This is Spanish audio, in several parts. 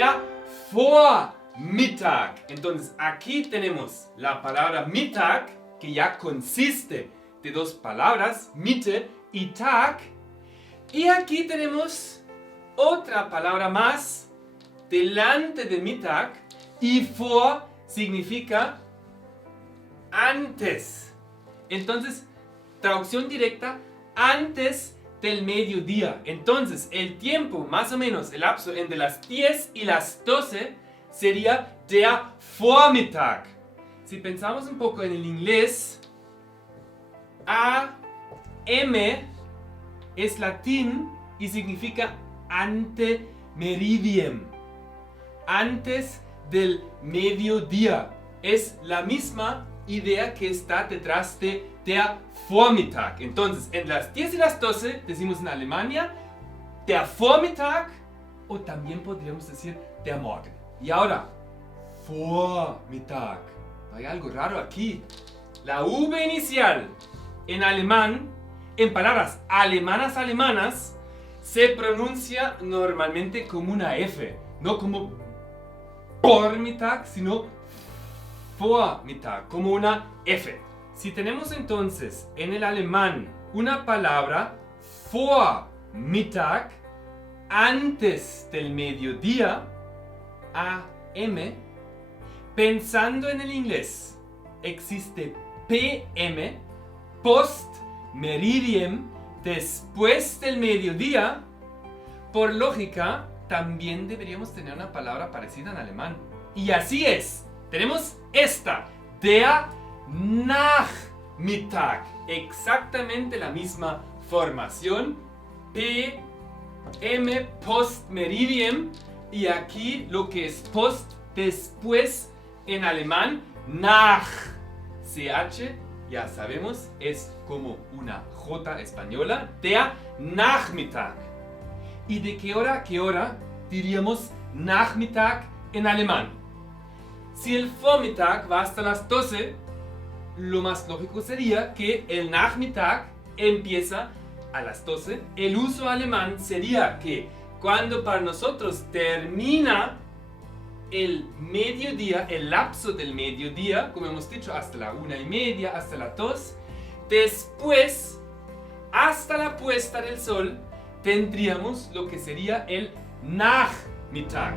der Vormittag. Entonces aquí tenemos la palabra Mittag, que ya consiste de dos palabras, Mitte y Tag. Y aquí tenemos otra palabra más delante de Mittag, y vor significa antes. Entonces, traducción directa, antes del mediodía. Entonces, el tiempo, más o menos, el lapso entre las 10 y las 12 sería der Vormittag. Si pensamos un poco en el inglés, AM es latín y significa ante meridiem, antes del mediodía. Es la misma idea que está detrás de der Vormittag. Entonces, entre las 10 y las 12 decimos en Alemania der Vormittag, o también podríamos decir der Morgen. Y ahora, Vormittag. Hay algo raro aquí. La V inicial en alemán, en palabras alemanas, se pronuncia normalmente como una F. No como Vormittag, sino Vormittag, como una F. Si tenemos entonces en el alemán una palabra Vormittag, antes del mediodía, AM, pensando en el inglés, existe PM, post meridiem, después del mediodía. Por lógica, también deberíamos tener una palabra parecida en alemán. Y así es. Tenemos esta, der Nachmittag. Exactamente la misma formación. P, M, post meridiem. Y aquí lo que es post, después en alemán, nach. CH, ya sabemos, es como una J española. Der Nachmittag. ¿Y de qué hora a qué hora diríamos Nachmittag en alemán? Si el Vormittag va hasta las 12, lo más lógico sería que el Nachmittag empieza a las 12. El uso alemán sería que cuando para nosotros termina el mediodía, el lapso del mediodía, como hemos dicho, hasta la 1:30, hasta las 2, después, hasta la puesta del sol, tendríamos lo que sería el Nachmittag.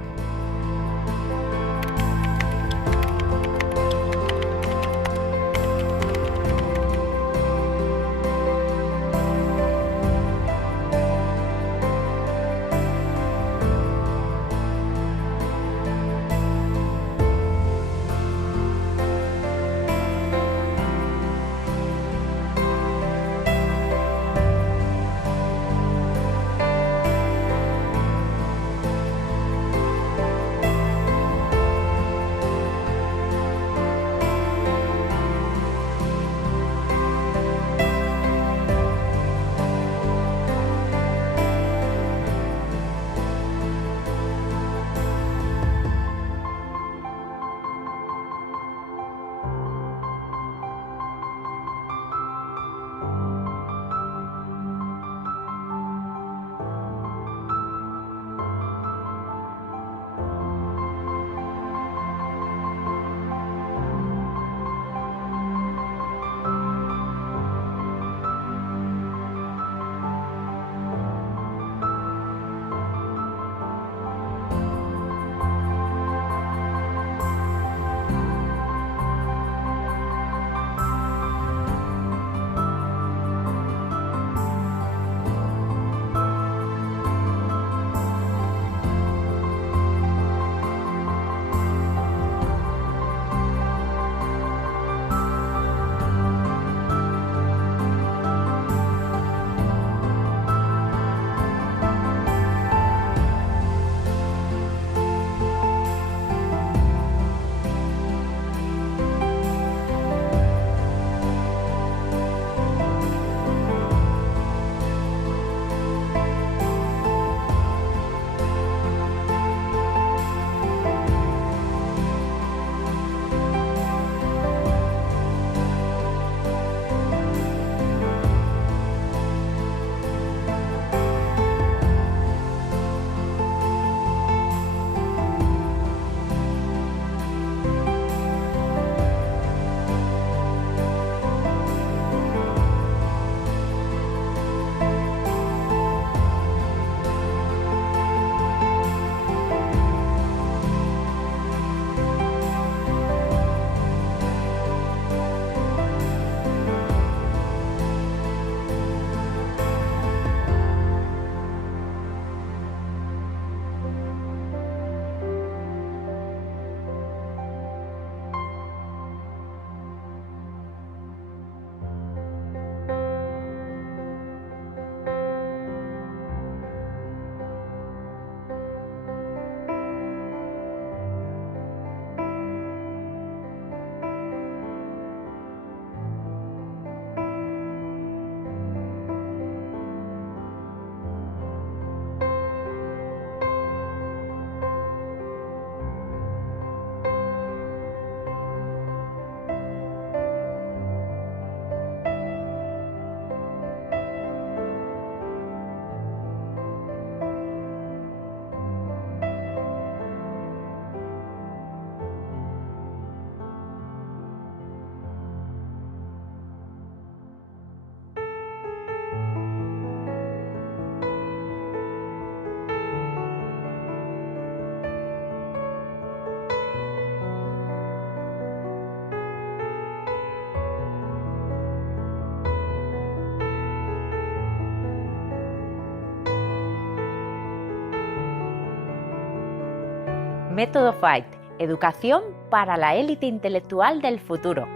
Método FIGHT, educación para la élite intelectual del futuro.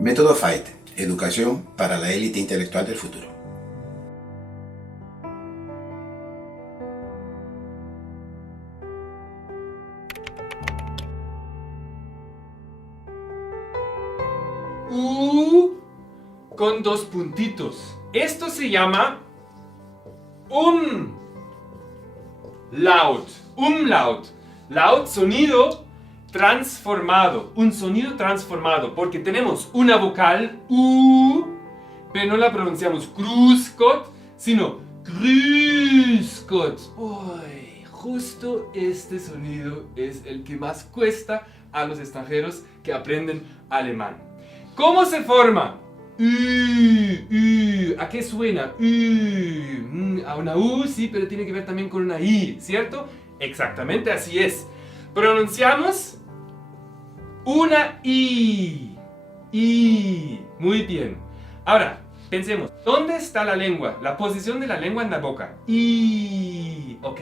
Método FIGHT, educación para la élite intelectual del futuro. Con 2 puntitos. Esto se llama laut. Laut, sonido transformado. Un sonido transformado. Porque tenemos una vocal pero no la pronunciamos Grüß-Gott, sino Grüß-Gott. Uy, justo este sonido es el que más cuesta a los extranjeros que aprenden alemán. ¿Cómo se forma? ¿A qué suena? A una U, sí, pero tiene que ver también con una I, ¿cierto? Exactamente así es. Pronunciamos una I. Muy bien. Ahora, pensemos, ¿dónde está la lengua? La posición de la lengua en la boca. Ok.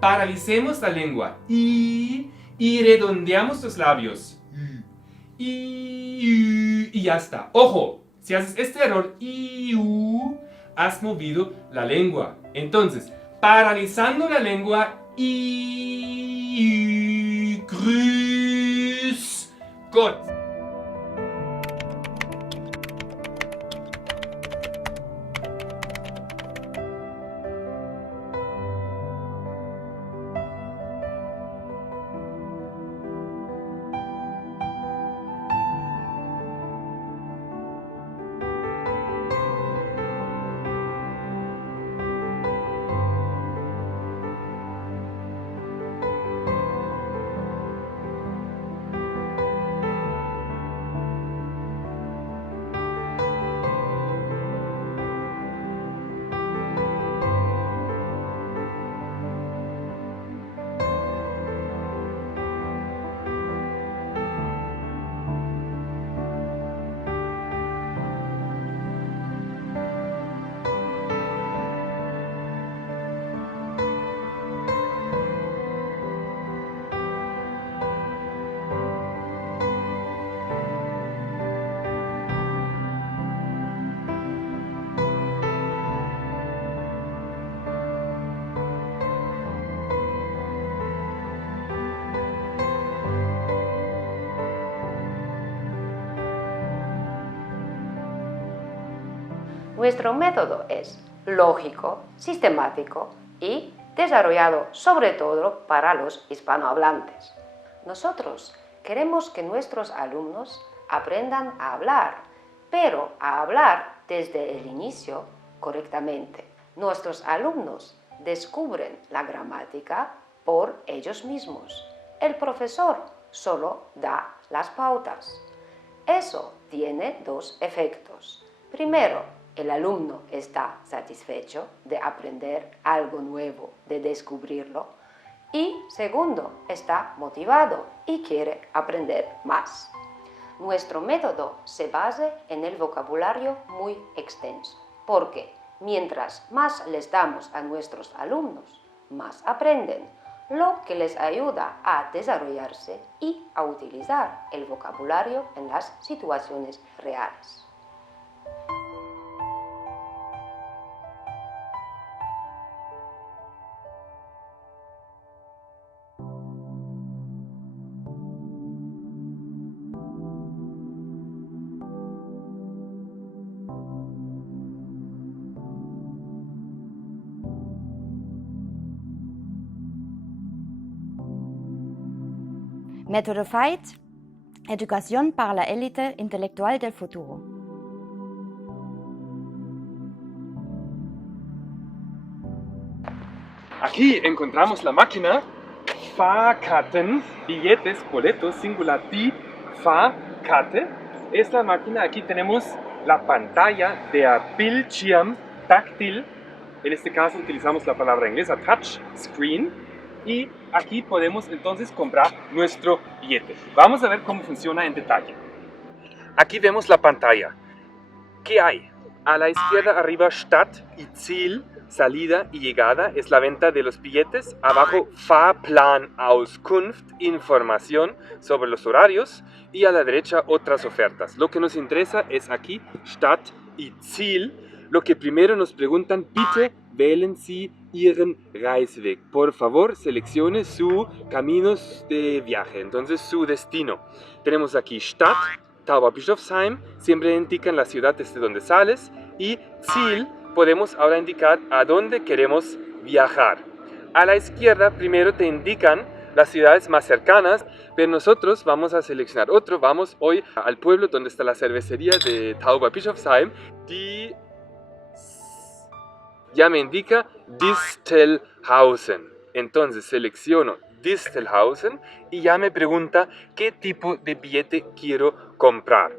Paralicemos la lengua. Y redondeamos los labios. Y ya está. Ojo, si haces este error, has movido la lengua. Entonces, paralizando la lengua, Grüß Gott. Nuestro método es lógico, sistemático y desarrollado sobre todo para los hispanohablantes. Nosotros queremos que nuestros alumnos aprendan a hablar, pero a hablar desde el inicio correctamente. Nuestros alumnos descubren la gramática por ellos mismos. El profesor solo da las pautas. Eso tiene 2 efectos. Primero, el alumno está satisfecho de aprender algo nuevo, de descubrirlo. Y segundo, está motivado y quiere aprender más. Nuestro método se basa en el vocabulario muy extenso, porque mientras más les damos a nuestros alumnos, más aprenden, lo que les ayuda a desarrollarse y a utilizar el vocabulario en las situaciones reales. Método FIGHT, educación para la élite intelectual del futuro. Aquí encontramos la máquina Fahrkarten, billetes, boletos, singular die Fahrkarte. Es la máquina, aquí tenemos la pantalla de Bildschirm táctil. En este caso utilizamos la palabra inglesa touch screen. Y aquí podemos entonces comprar nuestro billete. Vamos a ver cómo funciona en detalle. Aquí vemos la pantalla. ¿Qué hay? A la izquierda arriba Stadt y Ziel. salida y llegada es la venta de los billetes. Abajo, Fahrplan Auskunft, información sobre los horarios. Y a la derecha, otras ofertas. Lo que nos interesa es aquí, Stadt y Ziel. Lo que primero nos preguntan, bitte wählen Sie Ihren Reiseweg. Por favor, seleccione su camino de viaje, entonces su destino. Tenemos aquí Stadt, Tauberbischofsheim, siempre indican la ciudad desde donde sales. Y Ziel, podemos ahora indicar a dónde queremos viajar. A la izquierda primero te indican las ciudades más cercanas, pero nosotros vamos a seleccionar otro. Vamos hoy al pueblo donde está la cervecería de Tauberbischofsheim. Ya me indica Distelhausen. Entonces selecciono Distelhausen y ya me pregunta qué tipo de billete quiero comprar.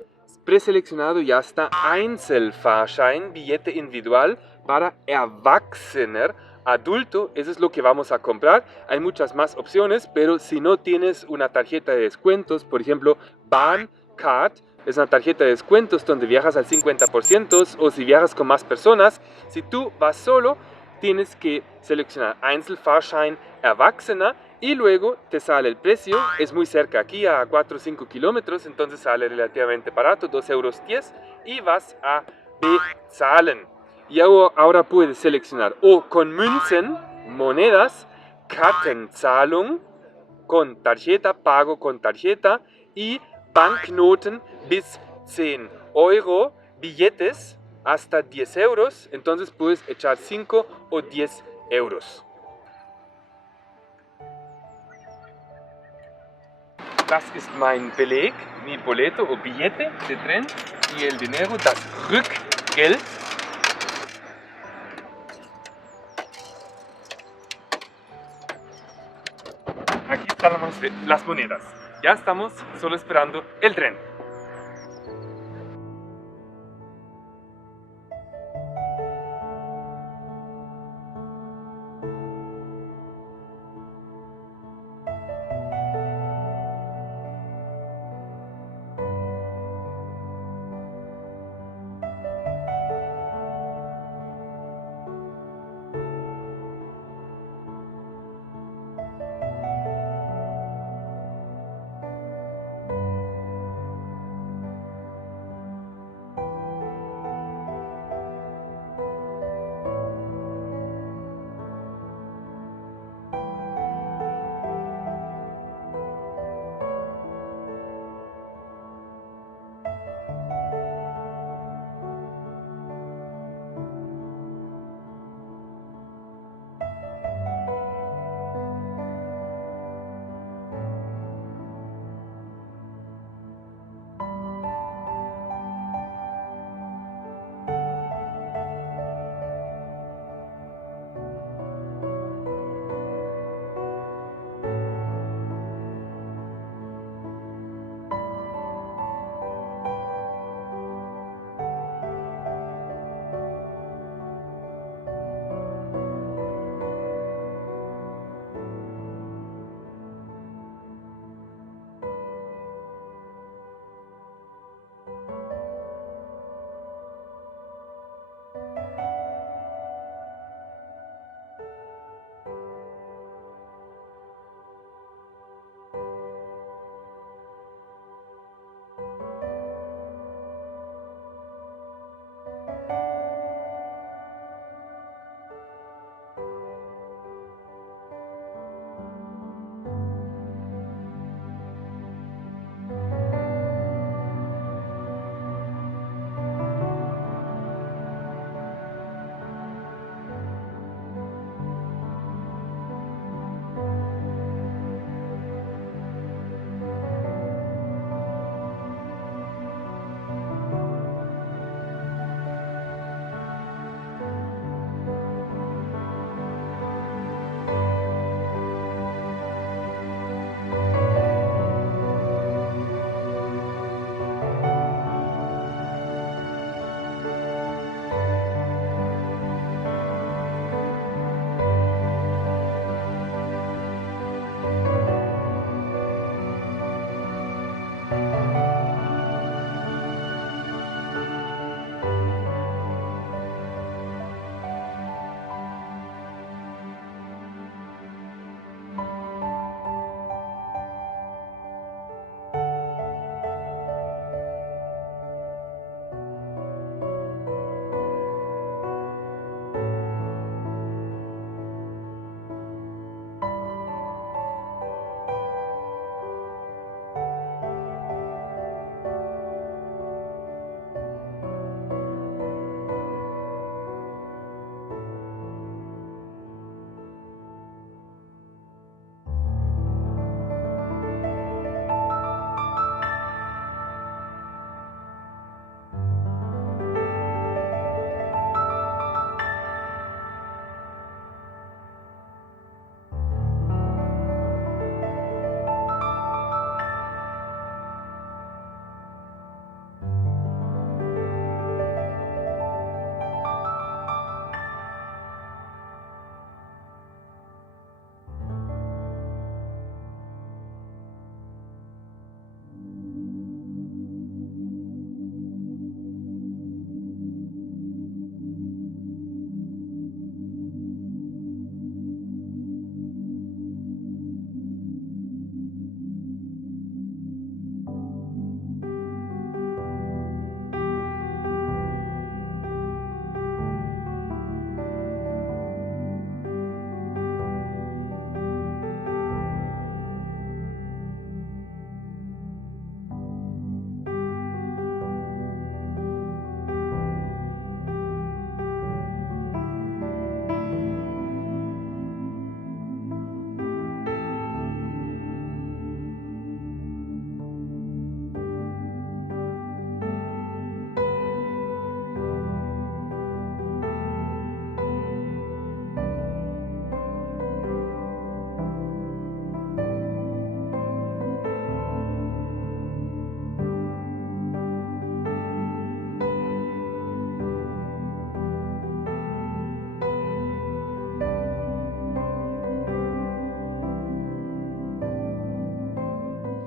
Preseleccionado ya está Einzelfahrschein, billete individual para Erwachsener, adulto. Eso es lo que vamos a comprar. Hay muchas más opciones, pero si no tienes una tarjeta de descuentos, por ejemplo, Bahncard, es una tarjeta de descuentos donde viajas al 50%, o si viajas con más personas. Si tú vas solo, tienes que seleccionar Einzelfahrschein Erwachsener y luego te sale el precio. Es muy cerca aquí, a 4 o 5 kilómetros, entonces sale relativamente barato, 2,10 euros, y vas a bezahlen. Y ahora puedes seleccionar o con Münzen, monedas, Kartenzahlung, con tarjeta, pago con tarjeta, y Banknoten bis 10 Euro, billetes hasta 10 euros, entonces puedes echar 5 o 10 euros. Das ist mein Beleg, mi boleto o billete de tren, y el dinero, das Rückgeld. Aquí están las monedas. Ya estamos solo esperando el tren.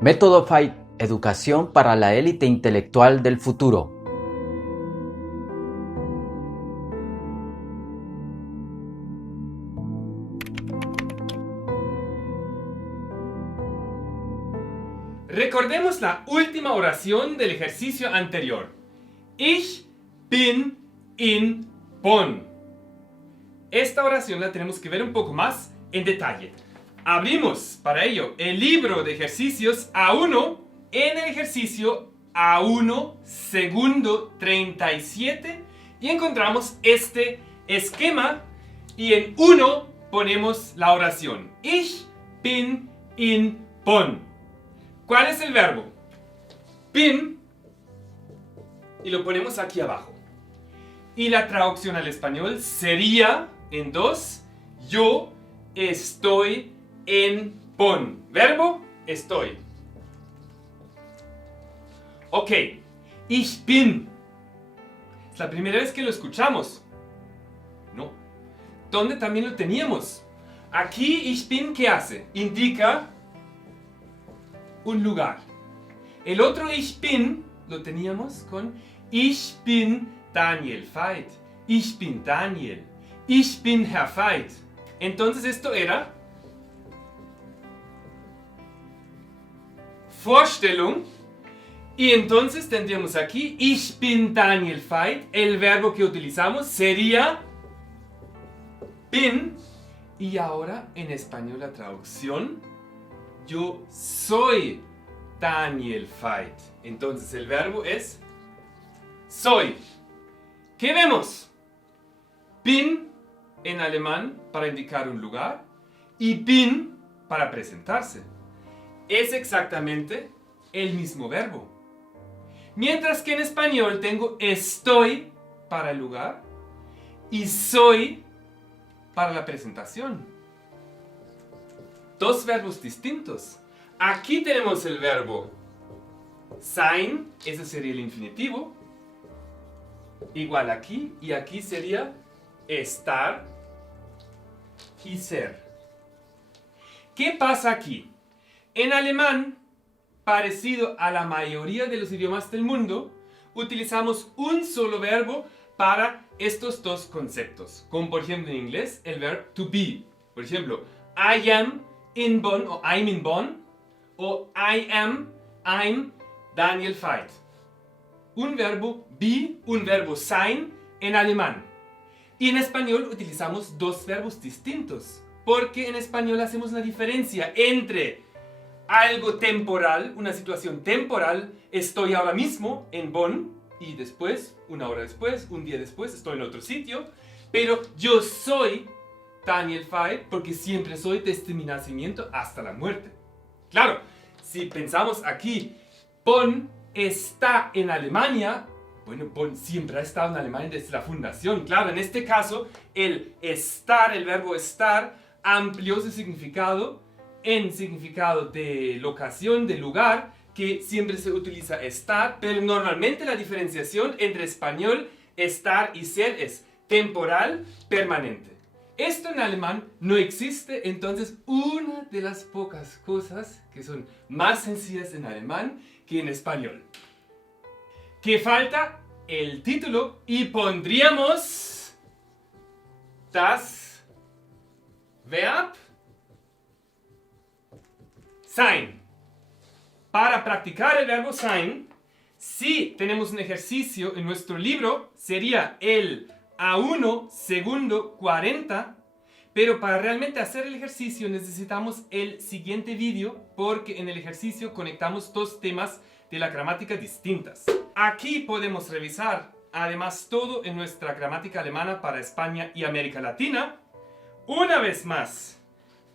Método FIGHT, educación para la élite intelectual del futuro. Recordemos la última oración del ejercicio anterior. Ich bin in Bonn. Esta oración la tenemos que ver un poco más en detalle. Abrimos para ello el libro de ejercicios A1 en el ejercicio A1 segundo 37 y encontramos este esquema y en 1 ponemos la oración. Ich bin in Bonn. ¿Cuál es el verbo? Bin, y lo ponemos aquí abajo. Y la traducción al español sería en 2, yo estoy en Bonn. Verbo, estoy. Ok, ich bin. Es la primera vez que lo escuchamos. No. ¿Dónde también lo teníamos? Aquí ich bin, ¿qué hace? Indica un lugar. El otro ich bin lo teníamos con ich bin Daniel Veit. Ich bin Daniel. Ich bin Herr Veit. Entonces esto era Vorstellung. Y entonces tendríamos aquí ich bin Daniel Veit. El verbo que utilizamos sería bin. Y ahora en español la traducción: yo soy Daniel Veit. Entonces el verbo es soy. ¿Qué vemos? Bin en alemán para indicar un lugar y bin para presentarse. Es exactamente el mismo verbo. Mientras que en español tengo estoy para el lugar y soy para la presentación. Dos verbos distintos. Aquí tenemos el verbo sein, ese sería el infinitivo, igual aquí, y aquí sería estar y ser. ¿Qué pasa aquí? En alemán, parecido a la mayoría de los idiomas del mundo, utilizamos un solo verbo para estos dos conceptos, como por ejemplo en inglés el verbo to be. Por ejemplo, I am in Bonn o I'm in Bonn o I'm Daniel Veit. Un verbo be, un verbo sein en alemán. Y en español utilizamos dos verbos distintos, porque en español hacemos una diferencia entre algo temporal, una situación temporal, estoy ahora mismo en Bonn y después, una hora después, un día después, estoy en otro sitio, pero yo soy Daniel Veit porque siempre soy desde mi nacimiento hasta la muerte. Claro, si pensamos aquí, Bonn está en Alemania, bueno, Bonn siempre ha estado en Alemania desde la fundación. Claro, en este caso, el estar, el verbo estar, amplió su significado en significado de locación, de lugar, que siempre se utiliza estar, pero normalmente la diferenciación entre español, estar y ser es temporal, permanente. Esto en alemán no existe, entonces una de las pocas cosas que son más sencillas en alemán que en español. ¿Qué falta? El título y pondríamos das Verb sein. Para practicar el verbo sein, si tenemos un ejercicio en nuestro libro, sería el A1 segundo 40, pero para realmente hacer el ejercicio necesitamos el siguiente vídeo porque en el ejercicio conectamos dos temas de la gramática distintas. Aquí podemos revisar además todo en nuestra gramática alemana para España y América Latina. Una vez más,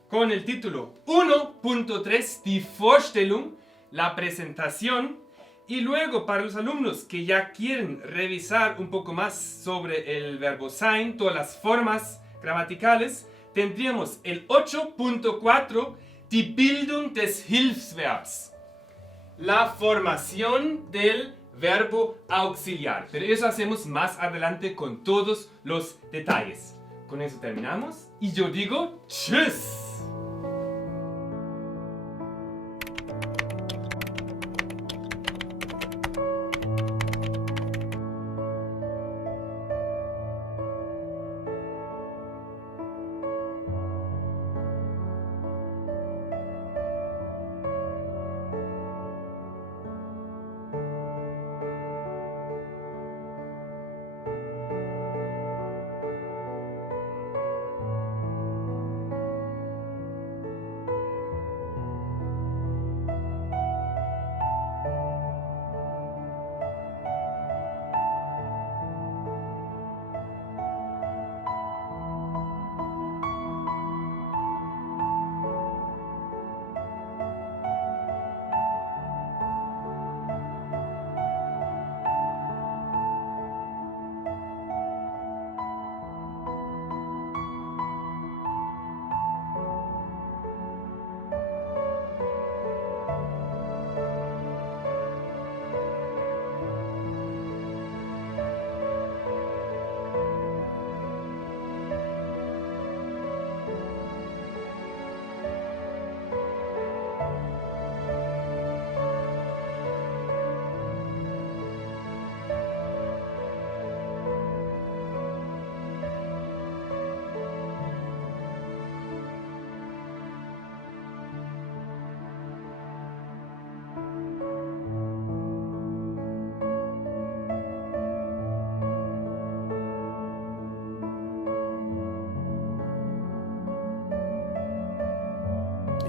con el título 1.3, die Vorstellung, la presentación, y luego para los alumnos que ya quieren revisar un poco más sobre el verbo sein, todas las formas gramaticales, tendríamos el 8.4, die Bildung des Hilfsverbs, la formación del verbo auxiliar, pero eso hacemos más adelante con todos los detalles. Con eso terminamos y yo digo tschüss.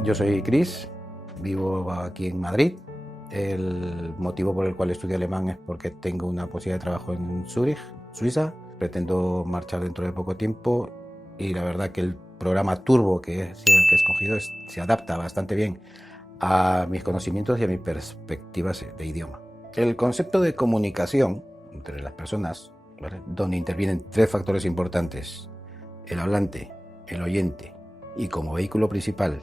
Yo soy Chris, vivo aquí en Madrid. El motivo por el cual estudio alemán es porque tengo una posibilidad de trabajo en Zúrich, Suiza. Pretendo marchar dentro de poco tiempo y la verdad que el programa Turbo, que es el que he escogido, se adapta bastante bien a mis conocimientos y a mis perspectivas de idioma. El concepto de comunicación entre las personas, ¿vale?, donde intervienen tres factores importantes: el hablante, el oyente y, como vehículo principal,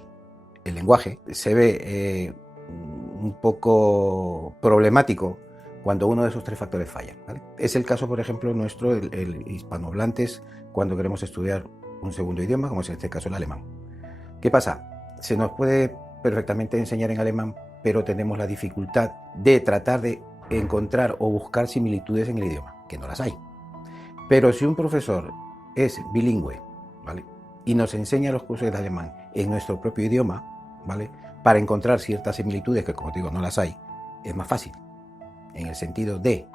el lenguaje, se ve un poco problemático cuando uno de esos tres factores falla, ¿vale? Es el caso, por ejemplo, nuestro, el hispanohablantes, cuando queremos estudiar un segundo idioma, como es en este caso el alemán. ¿Qué pasa? Se nos puede perfectamente enseñar en alemán, pero tenemos la dificultad de tratar de encontrar o buscar similitudes en el idioma, que no las hay. Pero si un profesor es bilingüe, ¿vale?, y nos enseña los cursos de alemán en nuestro propio idioma, ¿vale?, para encontrar ciertas similitudes, que como digo no las hay, es más fácil, en el sentido de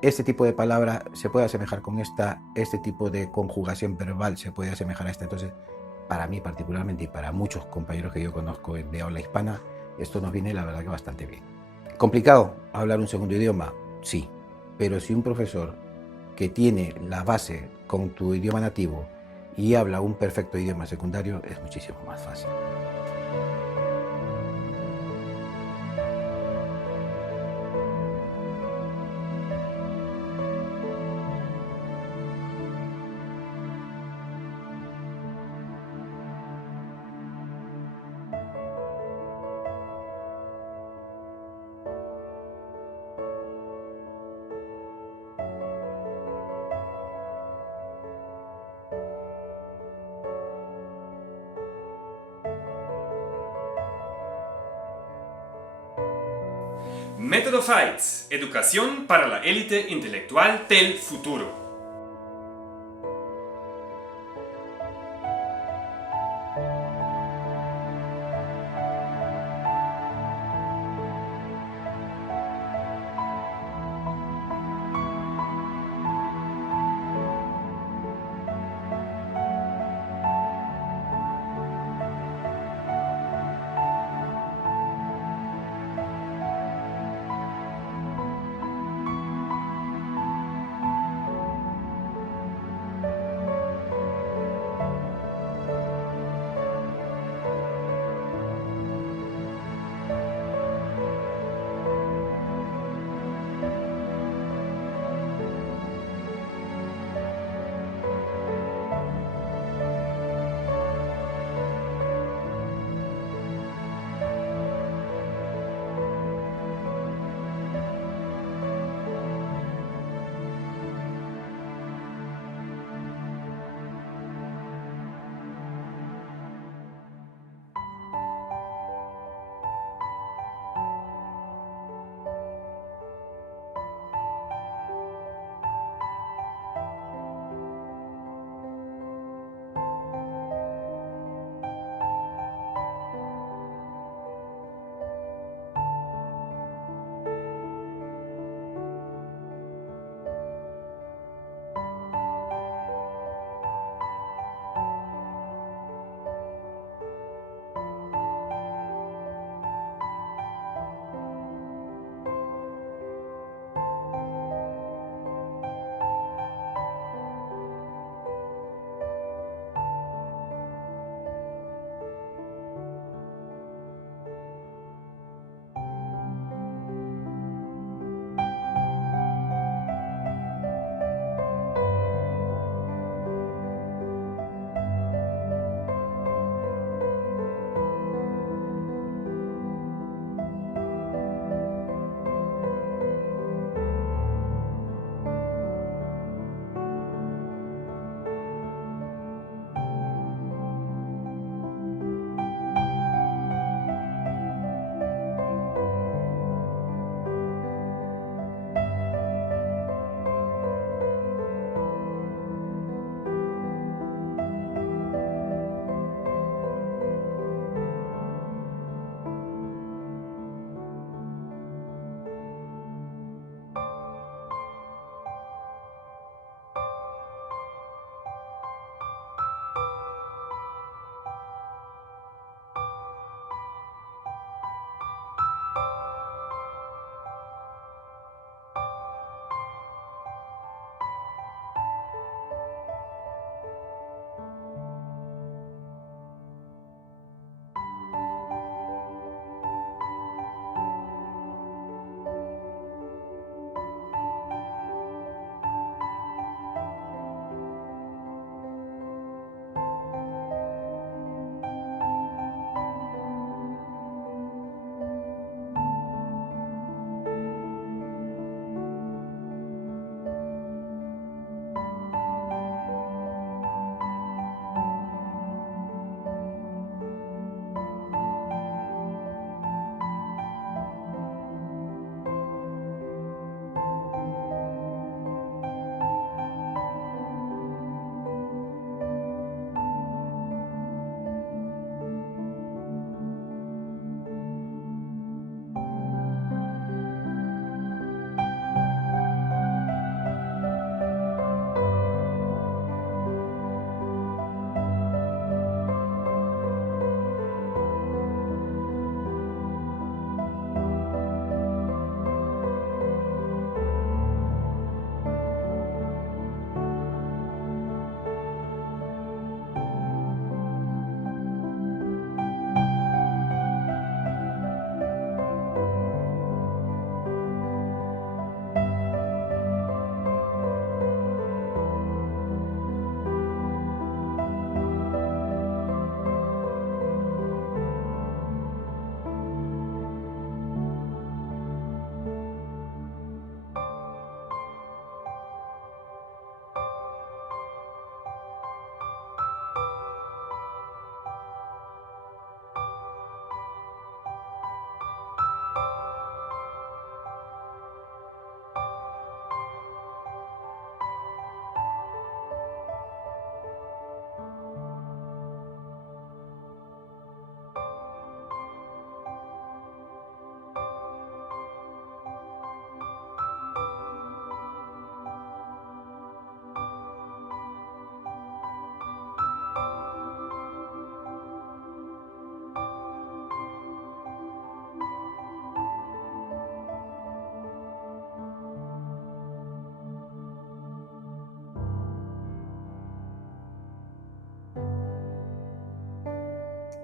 este tipo de palabra se puede asemejar con esta, este tipo de conjugación verbal se puede asemejar a esta. Entonces, para mí particularmente y para muchos compañeros que yo conozco de habla hispana, esto nos viene la verdad que bastante bien. ¿Complicado hablar un segundo idioma? Sí, pero si un profesor que tiene la base con tu idioma nativo y habla un perfecto idioma secundario, es muchísimo más fácil. Método FIGHTS, educación para la élite intelectual del futuro.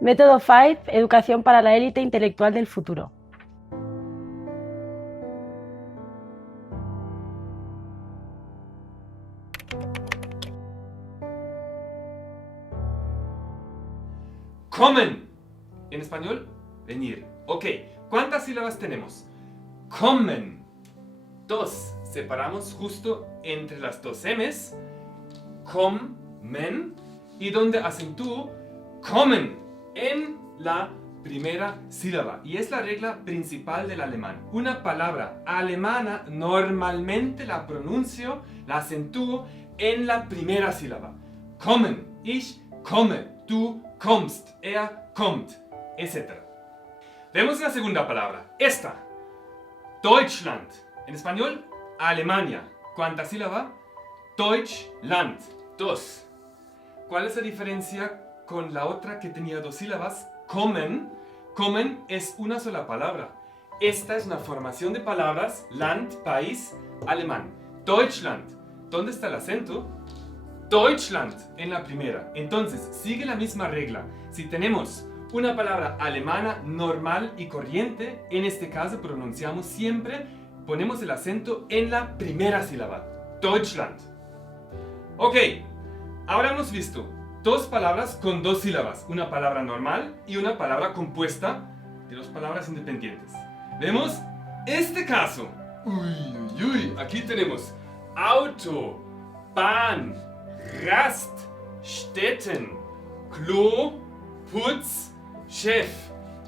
Método 5, educación para la élite intelectual del futuro. Kommen. En español, venir. Ok, ¿cuántas sílabas tenemos? Kommen. 2. Separamos justo entre las dos M's. Kommen. Y donde acentúo kommen en la primera sílaba. Y es la regla principal del alemán. Una palabra alemana normalmente la pronuncio, la acentúo en la primera sílaba. Kommen. Ich komme. Du kommst. Er kommt. Etc. Vemos la segunda palabra. Esta. Deutschland. En español, Alemania. ¿Cuánta sílaba? Deutschland. 2. ¿Cuál es la diferencia con la otra que tenía 2 sílabas? Kommen. Kommen es una sola palabra. Esta es una formación de palabras. Land, país, alemán. Deutschland. ¿Dónde está el acento? Deutschland en la primera. Entonces, sigue la misma regla. Si tenemos una palabra alemana normal y corriente, en este caso pronunciamos siempre, ponemos el acento en la primera sílaba. Deutschland. Ok, ahora hemos visto 2 palabras con 2 sílabas. Una palabra normal y una palabra compuesta de 2 palabras independientes. Vemos este caso. Uy, uy, uy. Aquí tenemos Auto, Bahn, Rast, Stätten, Klo, Putz, Chef.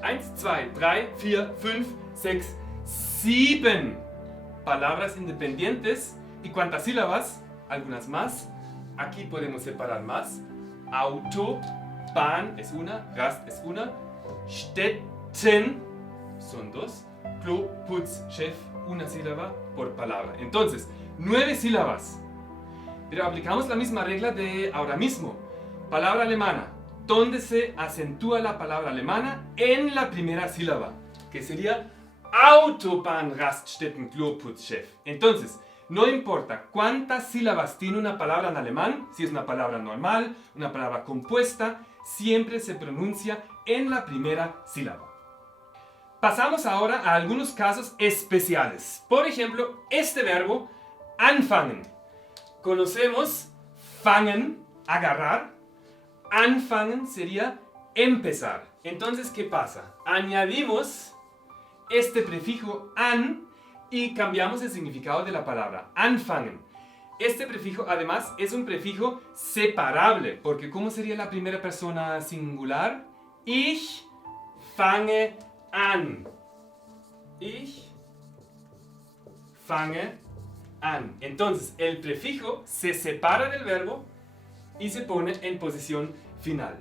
1, 2, 3, 4, 5, 6, 7 palabras independientes. ¿Y cuántas sílabas? Algunas más. Aquí podemos separar más. Auto, Bahn es una, Rast es una, Stätten son 2, Klo, Putz, Chef, una sílaba por palabra. Entonces, 9 sílabas. Pero aplicamos la misma regla de ahora mismo. Palabra alemana. ¿Dónde se acentúa la palabra alemana? En la primera sílaba, que sería Autobahn, Raststätten, Klo, Putz, Chef. Entonces, no importa cuántas sílabas tiene una palabra en alemán, si es una palabra normal, una palabra compuesta, siempre se pronuncia en la primera sílaba. Pasamos ahora a algunos casos especiales. Por ejemplo, este verbo, anfangen. Conocemos fangen, agarrar. Anfangen sería empezar. Entonces, ¿qué pasa? Añadimos este prefijo an y cambiamos el significado de la palabra. Anfangen. Este prefijo además es un prefijo separable, porque ¿cómo sería la primera persona singular? Ich fange an. Ich fange an. Entonces, el prefijo se separa del verbo y se pone en posición final.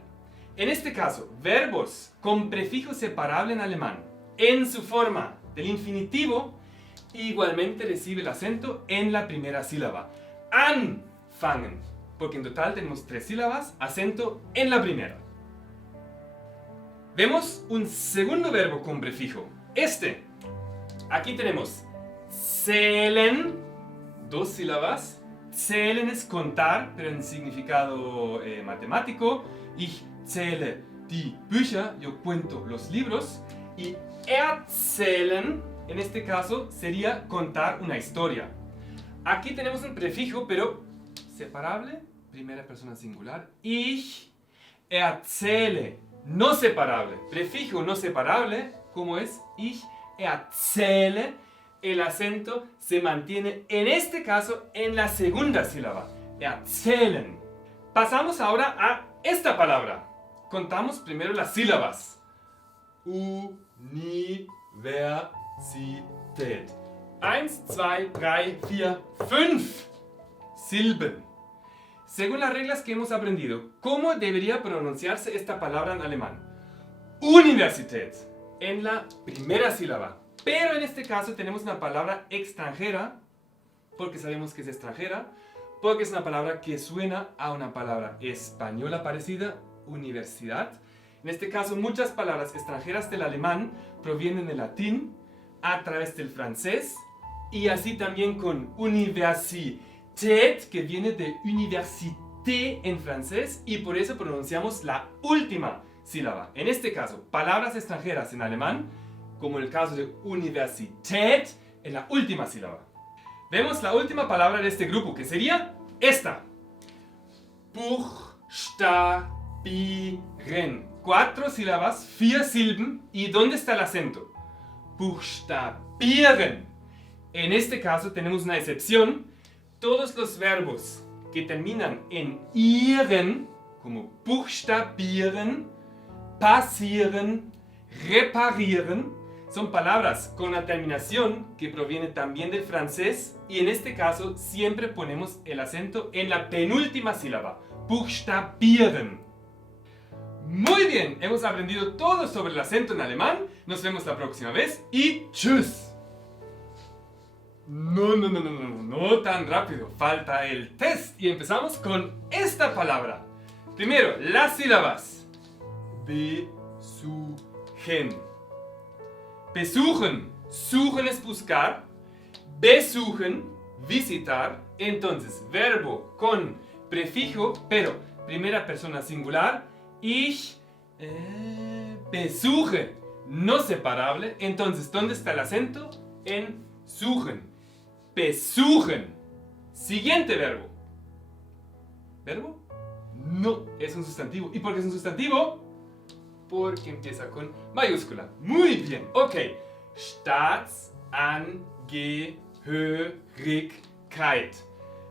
En este caso, verbos con prefijo separable en alemán, en su forma del infinitivo, igualmente recibe el acento en la primera sílaba. Anfangen, porque en total tenemos 3 sílabas, acento en la primera. Vemos un segundo verbo con prefijo. Este. Aquí tenemos zählen, 2 sílabas. Zählen es contar, pero en significado matemático. Ich zähle die Bücher, yo cuento los libros. Y erzählen, en este caso, sería contar una historia. Aquí tenemos un prefijo, pero separable, primera persona singular. Ich erzähle, no separable. Prefijo no separable, ¿cómo es? Ich erzähle. El acento se mantiene, en este caso, en la segunda sílaba. Erzählen. Pasamos ahora a esta palabra. Contamos primero las sílabas. Universität. Universität. 1, 2, 3, 4, 5 Silben. Según las reglas que hemos aprendido, ¿cómo debería pronunciarse esta palabra en alemán? Universität, en la primera sílaba. Pero en este caso tenemos una palabra extranjera, porque sabemos que es extranjera, porque es una palabra que suena a una palabra española parecida, universidad. En este caso, muchas palabras extranjeras del alemán provienen del latín a través del francés y así también con universität, que viene de université en francés y por eso pronunciamos la última sílaba. En este caso, palabras extranjeras en alemán, como el caso de Universität, en la última sílaba. Vemos la última palabra de este grupo, que sería esta. Buchstabieren. 4 sílabas, 4 Silben. ¿Y dónde está el acento? Buchstabieren. En este caso tenemos una excepción. Todos los verbos que terminan en ieren, como buchstabieren, passieren, reparieren, son palabras con la terminación que proviene también del francés y en este caso siempre ponemos el acento en la penúltima sílaba. Buchstabieren. Muy bien, hemos aprendido todo sobre el acento en alemán. Nos vemos la próxima vez y tschüss. No tan rápido. Falta el test y empezamos con esta palabra. Primero, las sílabas. Besuchen. Besuchen. Suchen es buscar. Besuchen, visitar. Entonces, verbo con prefijo, pero primera persona singular. Ich besuche, no separable. Entonces, ¿dónde está el acento? En suchen. Besuchen. Siguiente verbo. ¿Verbo? No, es un sustantivo. ¿Y por qué es un sustantivo? Porque empieza con mayúscula. Muy bien, ok. Staatsangehörigkeit.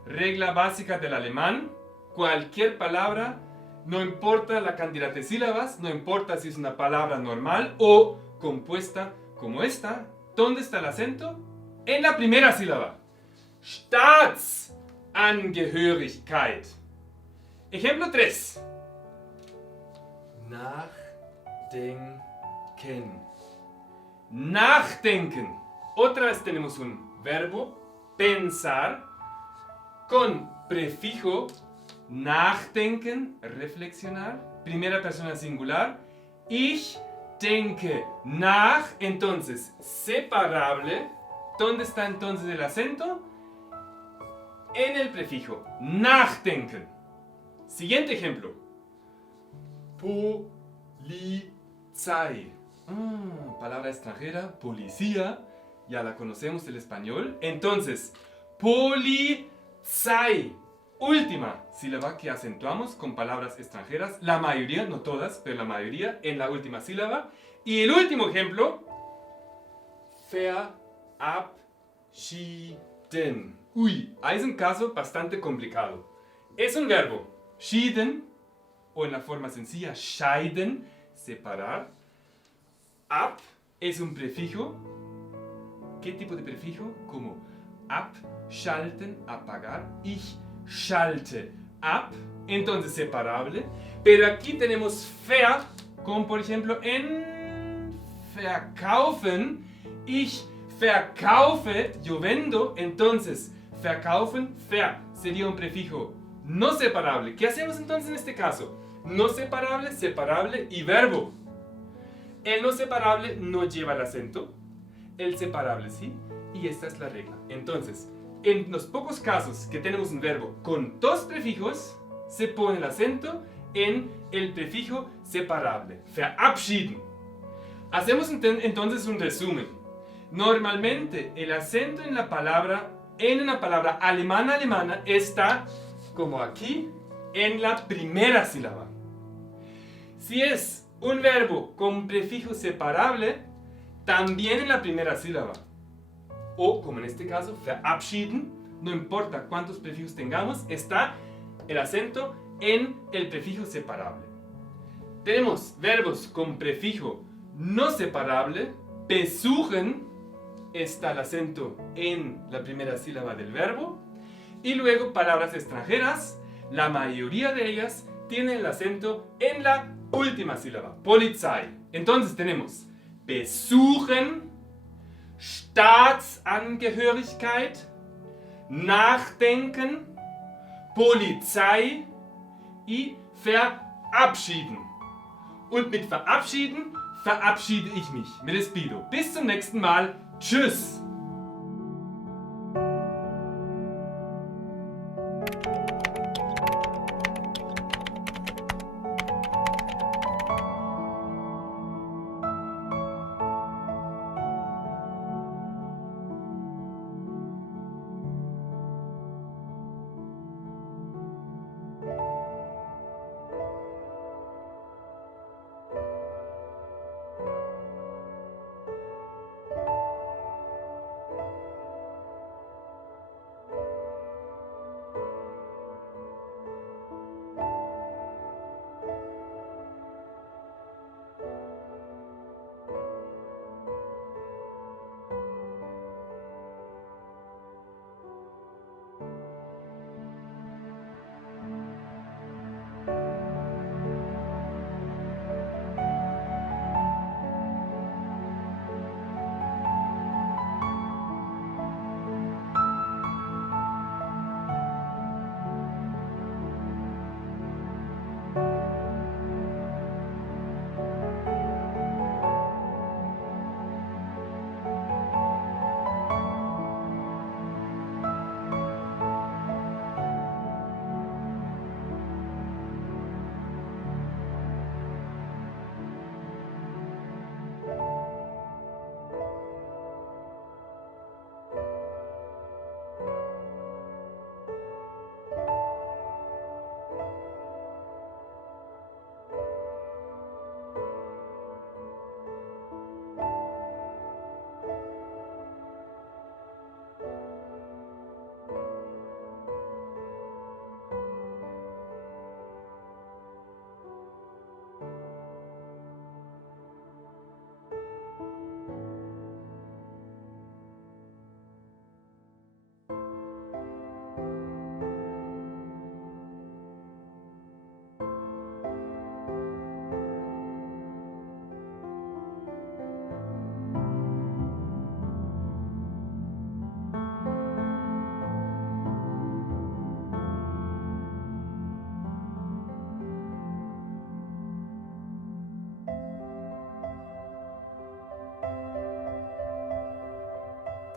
Regla básica del alemán. Cualquier palabra, no importa la cantidad de sílabas, no importa si es una palabra normal o compuesta como esta. ¿Dónde está el acento? En la primera sílaba. Staatsangehörigkeit. Ejemplo 3. Nachdenken. Nachdenken. Otra vez tenemos un verbo, pensar, con prefijo nachdenken, reflexionar, primera persona singular. Ich denke nach, entonces separable. ¿Dónde está entonces el acento? En el prefijo nachdenken. Siguiente ejemplo. Polizei. Palabra extranjera, policía. Ya la conocemos del español. Entonces, polizei. Última sílaba que acentuamos con palabras extranjeras. La mayoría, no todas, pero la mayoría en la última sílaba. Y el último ejemplo. Verabschieden. Uy, ahí es un caso bastante complicado. Es un verbo. Schieden, o en la forma sencilla, scheiden, separar. Ab es un prefijo. ¿Qué tipo de prefijo? Como abschalten, apagar. Ich schalte ab, entonces separable. Pero aquí tenemos ver, como por ejemplo en verkaufen. Ich verkaufe, yo vendo, entonces verkaufen, ver sería un prefijo no separable. ¿Qué hacemos entonces en este caso? No separable, separable y verbo. El no separable no lleva el acento, el separable sí, y esta es la regla. Entonces, en los pocos casos que tenemos un verbo con dos prefijos, se pone el acento en el prefijo separable. Verabschieden. Hacemos entonces un resumen. Normalmente el acento en una palabra alemana está como aquí en la primera sílaba. Si es un verbo con prefijo separable, también en la primera sílaba. O, como en este caso, verabschieden, no importa cuántos prefijos tengamos, está el acento en el prefijo separable. Tenemos verbos con prefijo no separable, Besuchen está el acento en la primera sílaba del verbo. Y luego palabras extranjeras, la mayoría de ellas tienen el acento en la última sílaba, Polizei. Entonces tenemos besuchen, Staatsangehörigkeit, nachdenken, Polizei y verabschieden. Und mit verabschieden verabschiede ich mich. Me despido. Bis zum nächsten Mal. Tschüss.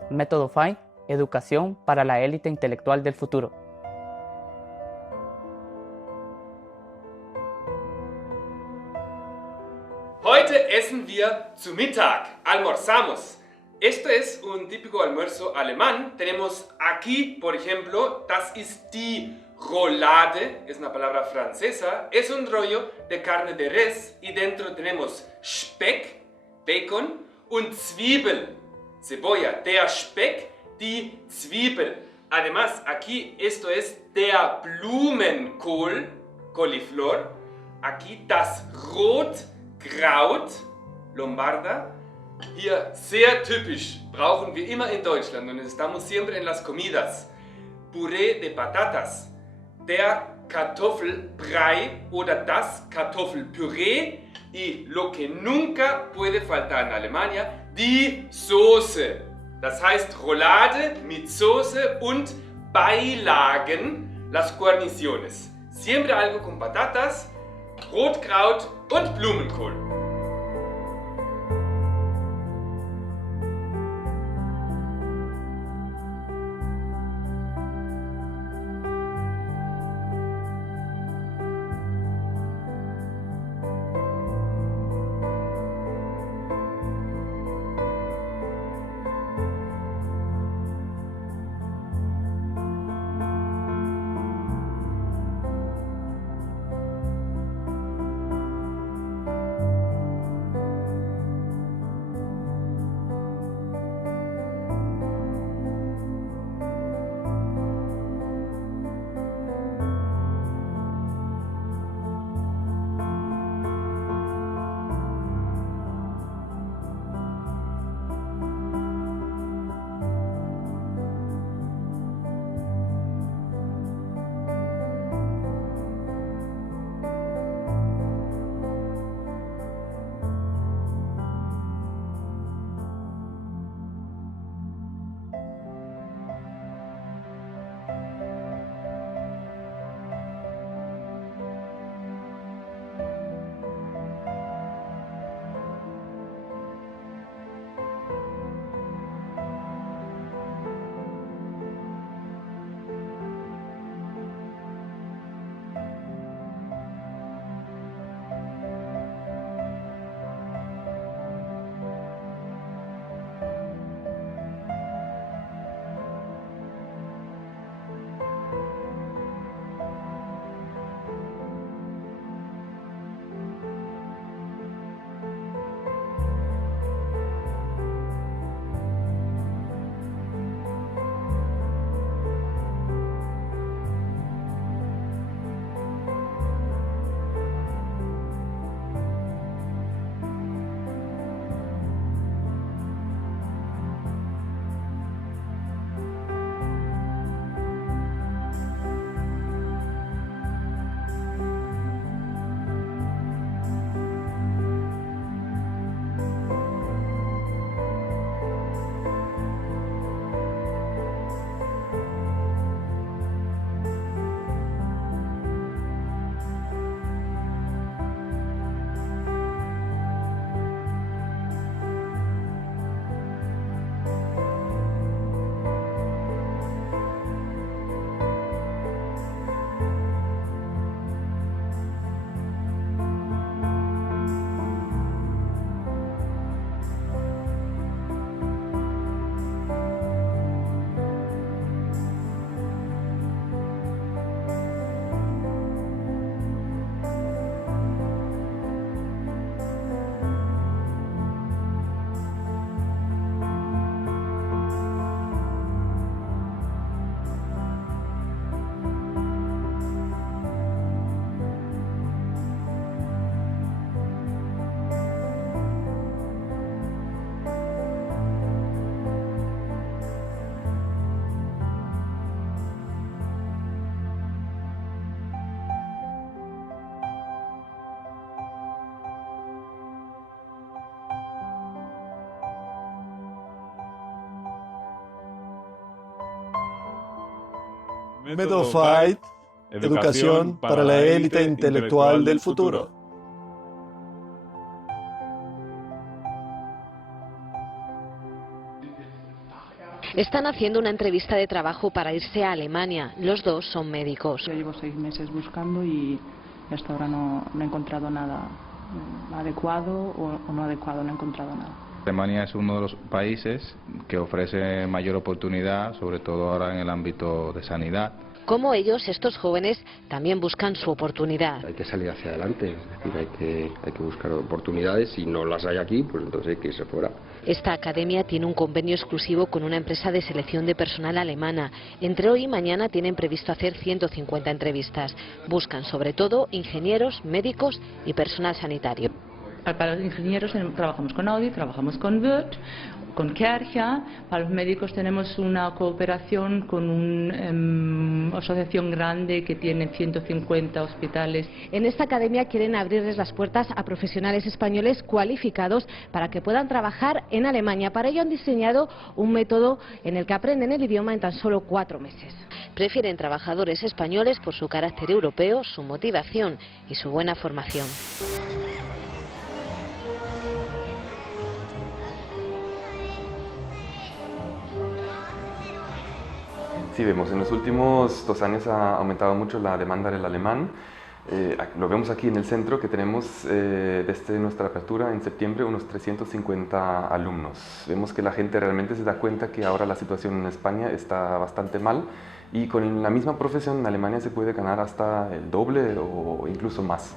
Método FIND, educación para la élite intelectual del futuro. Heute essen wir zu Mittag, almorzamos. Esto es un típico almuerzo alemán. Tenemos aquí, por ejemplo, das ist die Roulade, es una palabra francesa. Es un rollo de carne de res y dentro tenemos Speck, bacon, und Zwiebel, cebolla. Der Speck, die Zwiebel. Además, aquí esto es der Blumenkohl, coliflor. Aquí das Rotkraut, Lombarda. Hier sehr typisch, brauchen wir immer in Deutschland und estamos siempre en las comidas. Puré de patatas, der Kartoffelbrei oder das Kartoffelpüree y lo que nunca puede faltar en Alemania, die Soße. Das heißt Roulade mit Soße und Beilagen, las guarniciones. Siempre algo con patatas, Rotkraut und Blumenkohl. Método Fight, educación para la élite intelectual del futuro. Están haciendo una entrevista de trabajo para irse a Alemania. Los dos son médicos. Yo llevo 6 meses buscando y hasta ahora no he encontrado nada adecuado o no adecuado, no he encontrado nada. Alemania es uno de los países que ofrece mayor oportunidad, sobre todo ahora en el ámbito de sanidad. Como ellos, estos jóvenes también buscan su oportunidad. Hay que salir hacia adelante, es decir, hay que buscar oportunidades. Si no las hay aquí, pues entonces hay que irse fuera. Esta academia tiene un convenio exclusivo con una empresa de selección de personal alemana. Entre hoy y mañana tienen previsto hacer 150 entrevistas. Buscan sobre todo ingenieros, médicos y personal sanitario. Para los ingenieros trabajamos con Audi, trabajamos con Wirth, con Kärcher. Para los médicos tenemos una cooperación con una asociación grande que tiene 150 hospitales. En esta academia quieren abrirles las puertas a profesionales españoles cualificados para que puedan trabajar en Alemania. Para ello han diseñado un método en el que aprenden el idioma en tan solo 4 meses. Prefieren trabajadores españoles por su carácter europeo, su motivación y su buena formación. Sí, vemos, en los últimos 2 años ha aumentado mucho la demanda del alemán. Lo vemos aquí en el centro, que tenemos desde nuestra apertura en septiembre unos 350 alumnos. Vemos que la gente realmente se da cuenta que ahora la situación en España está bastante mal y con la misma profesión en Alemania se puede ganar hasta el doble o incluso más.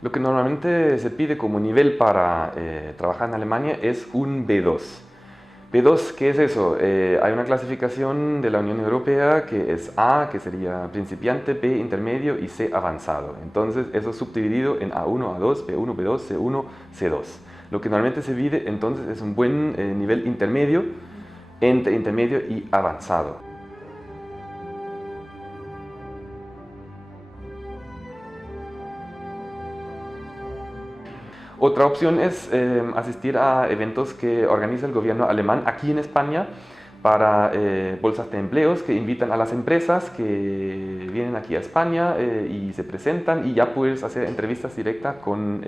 Lo que normalmente se pide como nivel para trabajar en Alemania es un B2. B2, ¿qué es eso? Hay una clasificación de la Unión Europea que es A, que sería principiante, B, intermedio y C, avanzado. Entonces eso es subdividido en A1, A2, B1, B2, C1, C2. Lo que normalmente se pide entonces es un buen nivel intermedio, entre intermedio y avanzado. Otra opción es asistir a eventos que organiza el gobierno alemán aquí en España para bolsas de empleos que invitan a las empresas que vienen aquí a España y se presentan y ya puedes hacer entrevistas directas con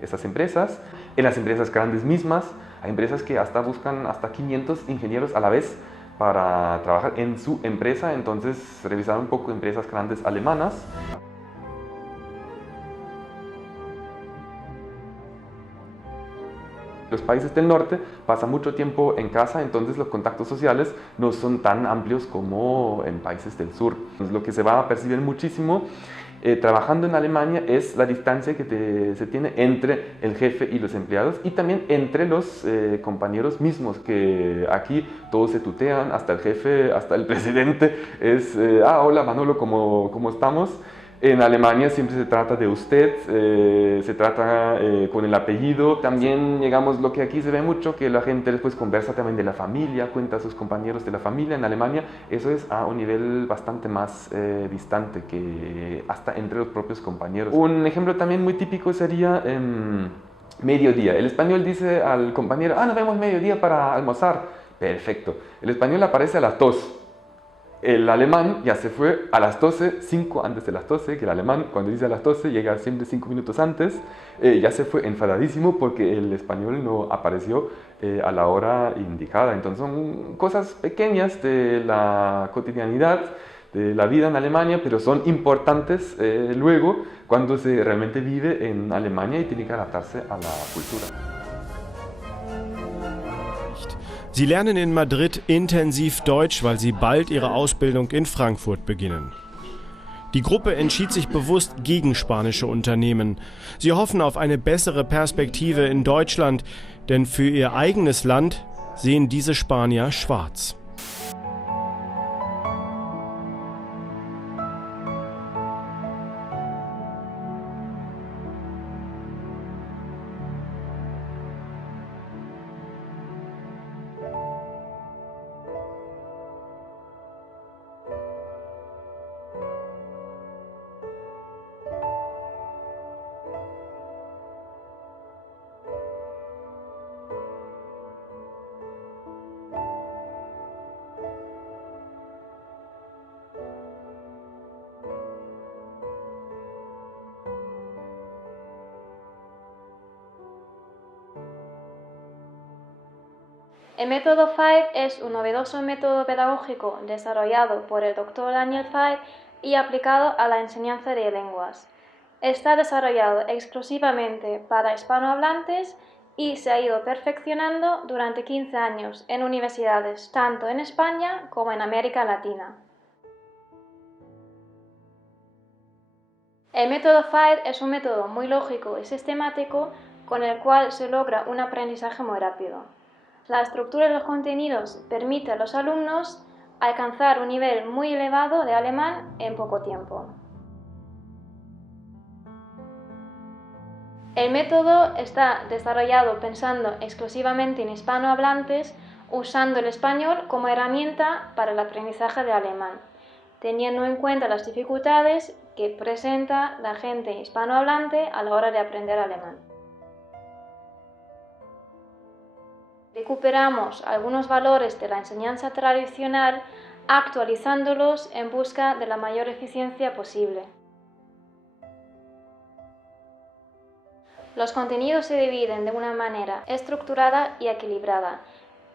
esas empresas. En las empresas grandes mismas hay empresas que hasta buscan hasta 500 ingenieros a la vez para trabajar en su empresa, entonces revisar un poco empresas grandes alemanas. Los países del norte pasan mucho tiempo en casa, entonces los contactos sociales no son tan amplios como en países del sur. Lo que se va a percibir muchísimo trabajando en Alemania es la distancia que se tiene entre el jefe y los empleados y también entre los compañeros mismos, que aquí todos se tutean, hasta el jefe, hasta el presidente es hola Manolo, ¿cómo estamos? En Alemania siempre se trata de usted, se trata con el apellido. También, digamos, lo que aquí se ve mucho, que la gente después conversa también de la familia, cuenta a sus compañeros de la familia. En Alemania eso es a un nivel bastante más distante que hasta entre los propios compañeros. Un ejemplo también muy típico sería mediodía. El español dice al compañero, nos vemos mediodía para almorzar. Perfecto. El español aparece a las 2. El alemán ya se fue a las 12, 5 antes de las 12, que el alemán cuando dice a las 12 llega siempre 5 minutos antes, ya se fue enfadadísimo porque el español no apareció a la hora indicada. Entonces son cosas pequeñas de la cotidianidad, de la vida en Alemania, pero son importantes luego cuando se realmente vive en Alemania y tiene que adaptarse a la cultura. Sie lernen in Madrid intensiv Deutsch, weil sie bald ihre Ausbildung in Frankfurt beginnen. Die Gruppe entschied sich bewusst gegen spanische Unternehmen. Sie hoffen auf eine bessere Perspektive in Deutschland, denn für ihr eigenes Land sehen diese Spanier schwarz. El método Veit es un novedoso método pedagógico desarrollado por el Dr. Daniel Veit y aplicado a la enseñanza de lenguas. Está desarrollado exclusivamente para hispanohablantes y se ha ido perfeccionando durante 15 años en universidades, tanto en España como en América Latina. El método Veit es un método muy lógico y sistemático con el cual se logra un aprendizaje muy rápido. La estructura de los contenidos permite a los alumnos alcanzar un nivel muy elevado de alemán en poco tiempo. El método está desarrollado pensando exclusivamente en hispanohablantes, usando el español como herramienta para el aprendizaje de alemán, teniendo en cuenta las dificultades que presenta la gente hispanohablante a la hora de aprender alemán. Recuperamos algunos valores de la enseñanza tradicional, actualizándolos en busca de la mayor eficiencia posible. Los contenidos se dividen de una manera estructurada y equilibrada,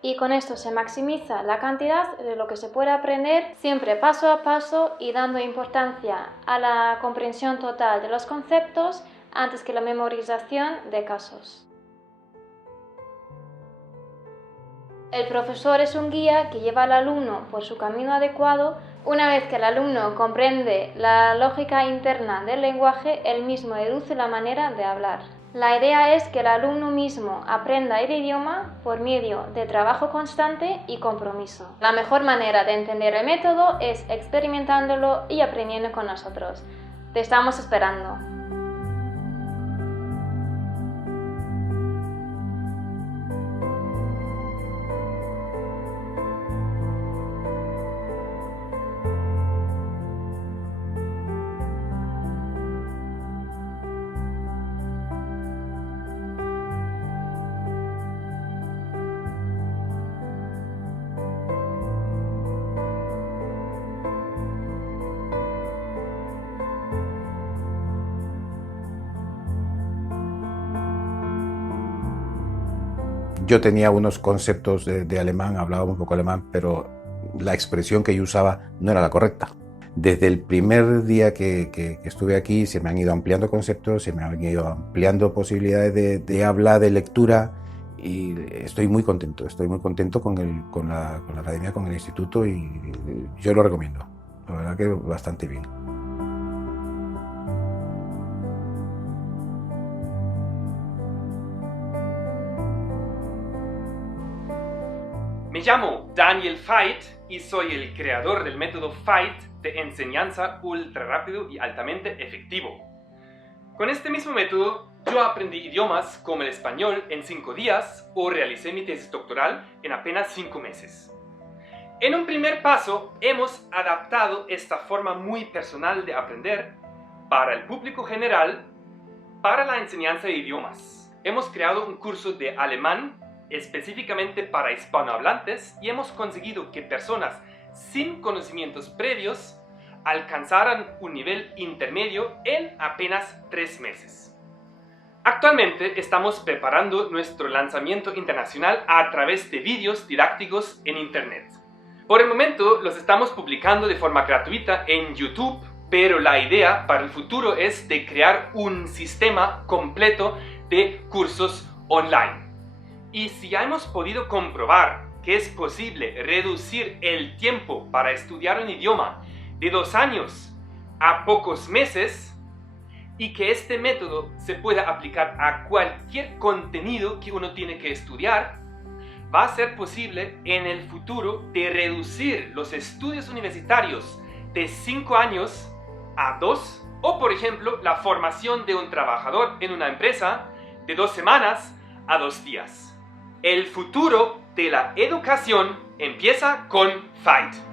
y con esto se maximiza la cantidad de lo que se puede aprender, siempre paso a paso y dando importancia a la comprensión total de los conceptos antes que la memorización de casos. El profesor es un guía que lleva al alumno por su camino adecuado. Una vez que el alumno comprende la lógica interna del lenguaje, él mismo deduce la manera de hablar. La idea es que el alumno mismo aprenda el idioma por medio de trabajo constante y compromiso. La mejor manera de entender el método es experimentándolo y aprendiendo con nosotros. Te estamos esperando. Yo tenía unos conceptos de alemán, hablaba un poco alemán, pero la expresión que yo usaba no era la correcta. Desde el primer día que estuve aquí se me han ido ampliando conceptos, se me han ido ampliando posibilidades de habla, de lectura, y estoy muy contento con la academia, con el instituto, y yo lo recomiendo. La verdad que bastante bien. Me llamo Daniel Veit y soy el creador del método Veit de enseñanza ultra rápido y altamente efectivo. Con este mismo método, yo aprendí idiomas como el español en 5 días o realicé mi tesis doctoral en apenas 5 meses. En un primer paso, hemos adaptado esta forma muy personal de aprender para el público general para la enseñanza de idiomas. Hemos creado un curso de alemán específicamente para hispanohablantes y hemos conseguido que personas sin conocimientos previos alcanzaran un nivel intermedio en apenas 3 meses. Actualmente estamos preparando nuestro lanzamiento internacional a través de vídeos didácticos en Internet. Por el momento los estamos publicando de forma gratuita en YouTube, pero la idea para el futuro es de crear un sistema completo de cursos online. Y si ya hemos podido comprobar que es posible reducir el tiempo para estudiar un idioma de 2 años a pocos meses, y que este método se pueda aplicar a cualquier contenido que uno tiene que estudiar, va a ser posible en el futuro de reducir los estudios universitarios de 5 años a 2, o por ejemplo la formación de un trabajador en una empresa de 2 semanas a 2 días. El futuro de la educación empieza con Veit.